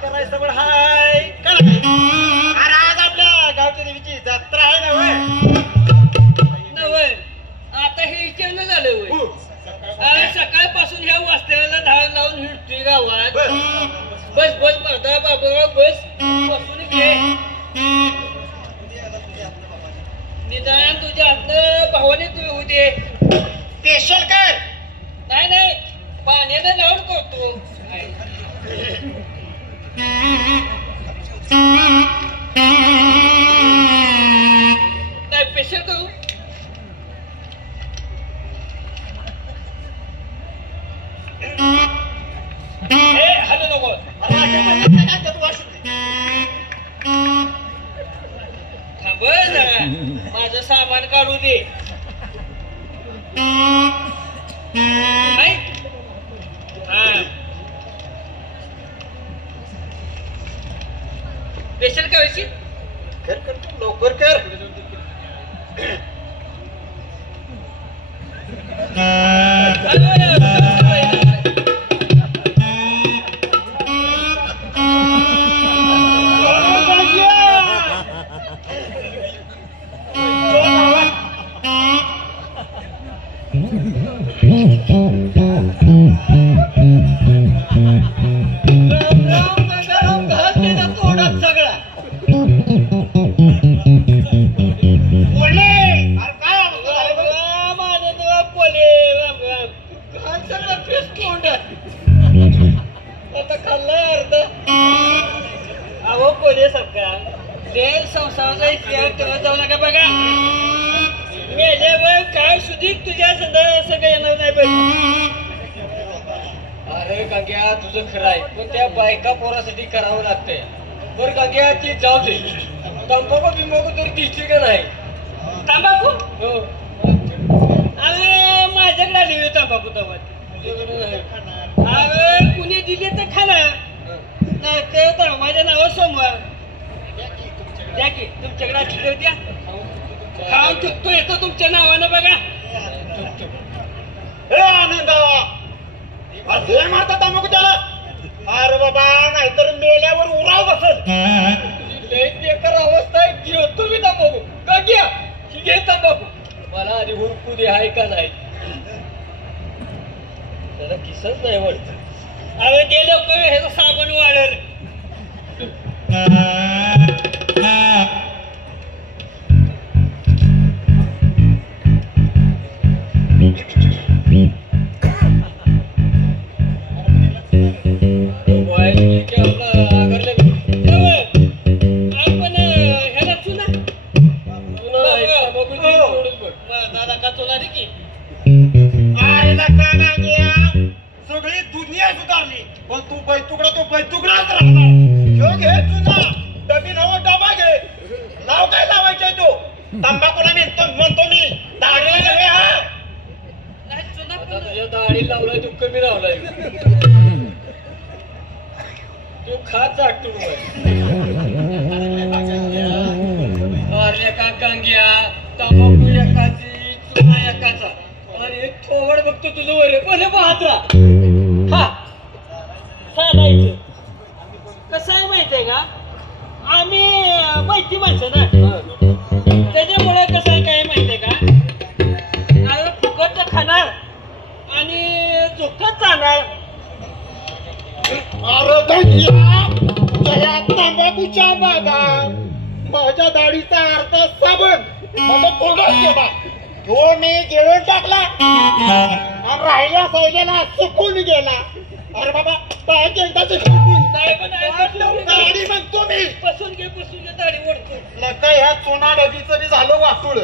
करायचं पण हाय काय अरे आज आपल्या गावच्या देवीची जत्रा आहे ना नवय आता हे इच्छा झालं होय सकाळपासून ह्या वास्त्याला धाड लावून हिंडतोय गावात बस बस मर्दा बाबूराव बस बसून घे निदान तुझ्या हात भावाने तू होऊ दे स्पेशल कर नाही नाही पाण्याला लावून करतो नाही स्पेशल करू हॅलो नको थांब जरा माझं सामान काढू दे स्पेशल करायची कर कर लवकर कर करावं लागतंय बरं का घ्या ती जाऊ दे तंबाखू बिंबाखू तर दिसते का नाही तंबाखू हो अरे माझ्याकडे आली तंबाखू अरे कुणी दिले तर खाना नाही ते माझ्या नावावर सोमवार द्या की तुमच्याकडे असले द्या खाऊन चुकतो येतो तुमच्या नावानं बघा हे आनंद हे मारता तंबाखू त्याला अरे बाबा नाहीतर मेल्यावर उराव बसल बेकार अवस्था आहे घेऊ तुम्ही तंबाखू का घ्या घे तंबाखू मला आधी हुडकू दे आहे का नाही त्याला किसच नाही वाटत अरे ते लोक हे साबण वाढेल सगळी दुनिया सुधारली पण तू बैतुकडा तो बैतुकडाच राहणार घे चुना डबी नव डबा घे नाव काय लावायचंय तो तंबाखूला म्हणतो मी दाढीला घे हा तुझ्या दाढी लावलाय तू कमी लावलाय तू खात चाटू मारल्या का गांग्या तंबाखू एकाची चुना एकाचा आणि थोवड बघतो तुझं वर पण पाहत हा चालायचं कसं आहे माहितीये का आम्ही माहिती माणसं ना त्याच्यामुळे कसं आहे काय माहितीये का अरे फुकट खाणार आणि झोकत जाणार अरे तंबाखूच्या बागा माझ्या दाढीचा अर्थ साबण माझा तोंडात गेला तो मी गिळून टाकला आणि राहिला सायलेला सुकून गेला अरे बाबा दाढी म्हणतो मी पसून घे दाढी ओढतो नका ह्या चुना डबीचं बी झालं वाटूळ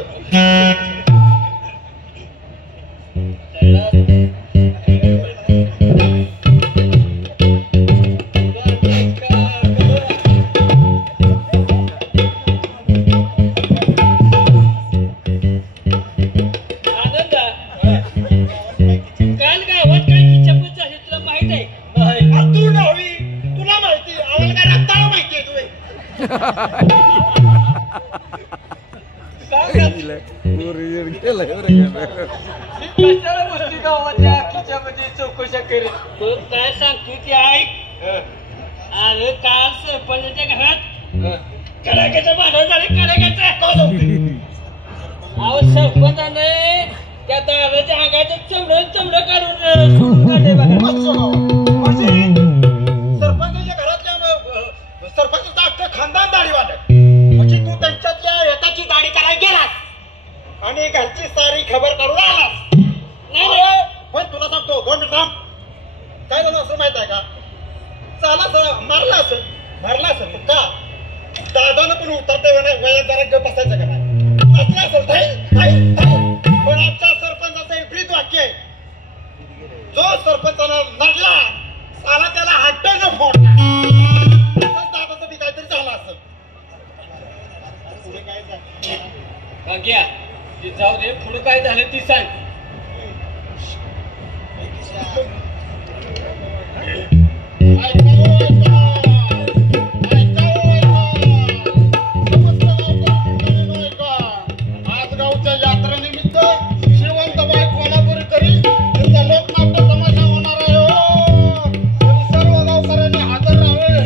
चौकशा करेल काय सांगतो ती ऐक अरे काल सरपंचाच्या घरात कडाक्याचं भांडण झाले कडाक्याचं. अहो सरपंचाने त्या दाराच्या अंगाचं चमडं काढून काढले बघा. म्हणजे सरपंचाच्या घरातल्या सरपंचाचं अख्खं खानदान दाढीवालं. म्हणजे तू त्यांच्यातल्या एकाची दाढी करायला गेलास आणि घरची सारी खबर काढून आलास. नाही पण तुला सांगतो 2 मिनिट थांब. काय झालं असं माहित आहे का? चाला मारला असेल का दादानं पण उतरते वयात जरा गप बसायचं का नाही असलं असेल थाई. पण आमच्या सरपंचाचं एक ब्रीद वाक्य आहे, जो सरपंचानं नडला साला त्याला हट्ट न फोडला. असंच दादाचं बी काहीतरी झालं असं. पुढे काय झालं घ्या जाऊ दे. पुढे काय झालं ती सांग. आज गावच्या यात्रेनिमित्त श्रीवंतबाई कोल्हापुरी करी त्यांचा लोकनाट्य तमाशा होणार आहे. हो सर्व गावकऱ्यांनी हजर राहावे.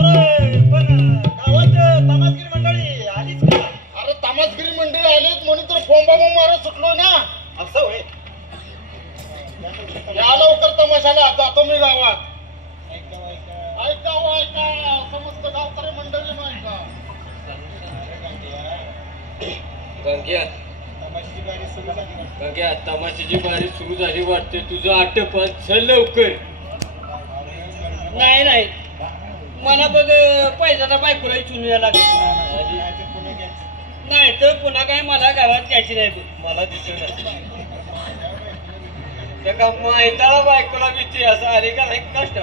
अरे पण गावात तमासगिरी मंडळी आलीच का? अरे तमासगिरी मंडळी आलीच म्हणून तर बोंबा मारत सुटलो ना. असं होय. या लवकर तमाशाला जातो मी गावात. ऐका समस्त गावकरी मंडळी ऐका. गंग्या तमाशाची बारी सुरू झाली वाटते. तुझं आटपण चल लवकर. नाही मला बघ पैजाचा बायकोला चुनूया लागेल. नाही तर पुन्हा काय मला गावात घ्यायची नाही. मला दिसत त्या का माहिताला बायकोला भीती असं आली का नाही कष्ट.